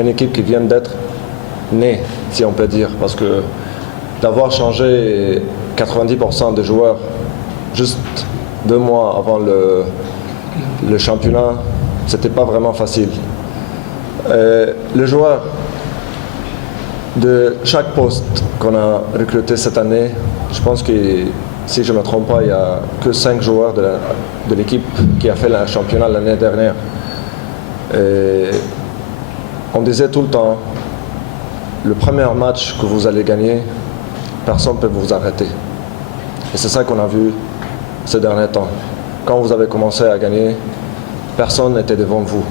une équipe qui vient d'être née, si on peut dire, parce que d'avoir changé 90% des joueurs juste 2 mois avant le championnat, c'était pas vraiment facile. Les joueurs de chaque poste qu'on a recruté cette année, je pense que si je ne me trompe pas, il n'y a que 5 joueurs de l'équipe qui a fait le championnat l'année dernière. Et on disait tout le temps, le premier match que vous allez gagner, personne ne peut vous arrêter. Et c'est ça qu'on a vu ces derniers temps. Quand vous avez commencé à gagner, personne n'était devant vous.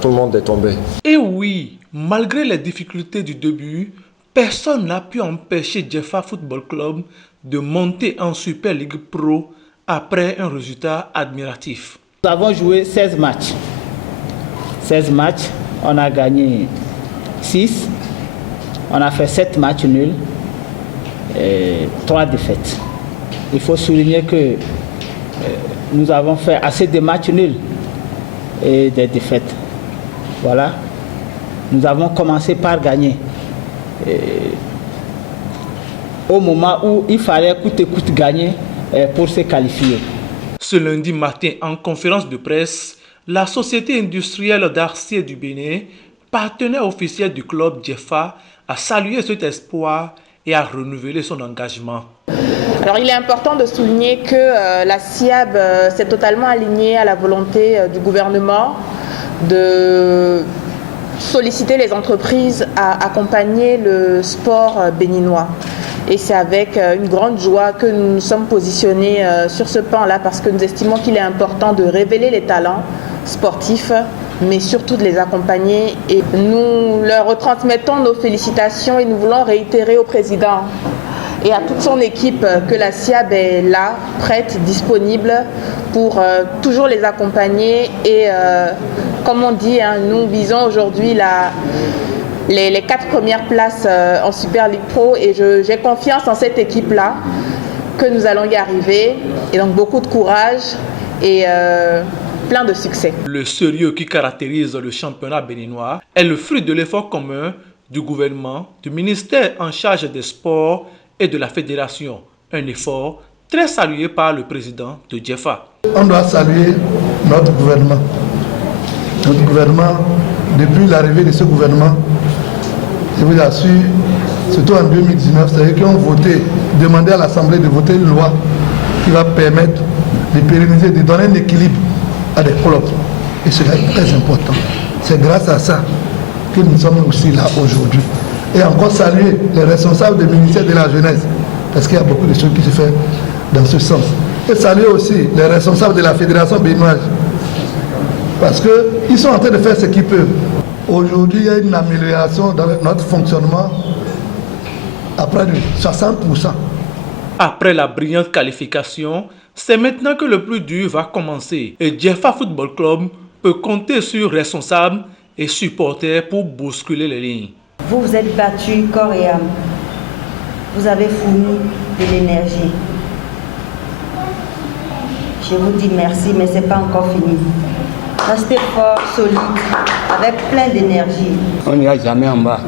Tout le monde est tombé. Et oui, malgré les difficultés du début, personne n'a pu empêcher Djefa Football Club de monter en Super League Pro après un résultat admiratif. Nous avons joué 16 matchs. 16 matchs, on a gagné 6. On a fait 7 matchs nuls et 3 défaites. Il faut souligner que nous avons fait assez de matchs nuls et des défaites. Voilà. Nous avons commencé par gagner. Au moment où il fallait coûte que coûte gagner pour se qualifier. Ce lundi matin, en conférence de presse, la Société industrielle d'Arcier du Bénin, partenaire officiel du club Djefa, a salué cet espoir et a renouvelé son engagement. Alors il est important de souligner que la SIAB s'est totalement alignée à la volonté du gouvernement de solliciter les entreprises à accompagner le sport béninois. Et c'est avec une grande joie que nous nous sommes positionnés sur ce pan-là parce que nous estimons qu'il est important de révéler les talents sportifs, mais surtout de les accompagner. Et nous leur retransmettons nos félicitations et nous voulons réitérer au président et à toute son équipe que la SIAB est là, prête, disponible pour toujours les accompagner. Et comme on dit, nous visons aujourd'hui les 4 premières places en Super League Pro et j'ai confiance en cette équipe-là que nous allons y arriver. Et donc beaucoup de courage et plein de succès. Le sérieux qui caractérise le championnat béninois est le fruit de l'effort commun du gouvernement, du ministère en charge des sports et de la fédération. Un effort très salué par le président de Djefa. On doit saluer notre gouvernement. Notre gouvernement, depuis l'arrivée de ce gouvernement, je vous assure, surtout en 2019, c'est-à-dire qu'ils ont voté, demandé à l'Assemblée de voter une loi qui va permettre de pérenniser, de donner un équilibre à des clubs. Et cela est très important. C'est grâce à ça que nous sommes aussi là aujourd'hui. Et encore saluer les responsables du ministère de la Jeunesse, parce qu'il y a beaucoup de choses qui se font dans ce sens. Et saluer aussi les responsables de la Fédération béninoise, parce qu'ils sont en train de faire ce qu'ils peuvent. Aujourd'hui, il y a une amélioration dans notre fonctionnement à près de 60%. Après la brillante qualification, c'est maintenant que le plus dur va commencer. Et Djefa Football Club peut compter sur responsables et supporters pour bousculer les lignes. Vous vous êtes battus corps et âme. Vous avez fourni de l'énergie. Je vous dis merci, mais ce n'est pas encore fini. Restez fort, solide, avec plein d'énergie. On n'ira jamais en bas.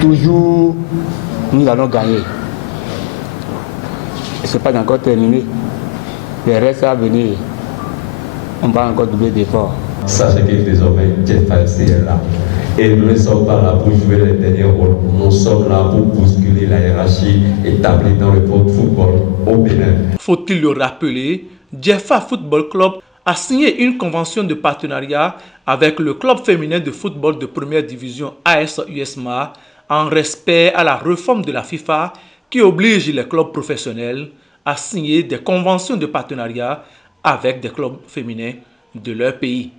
Toujours, nous allons gagner. Et ce n'est pas encore terminé. Le reste à venir, on va encore doubler d'efforts. Sachez que désormais, Djefa est là. Et nous ne sommes pas là pour jouer les derniers rôles. Nous sommes là pour bousculer la hiérarchie établie dans le football au Bénin. Faut-il le rappeler, Djefa Football Club a signé une convention de partenariat avec le club féminin de football de première division AS USMA en respect à la réforme de la FIFA qui oblige les clubs professionnels à signer des conventions de partenariat avec des clubs féminins de leur pays.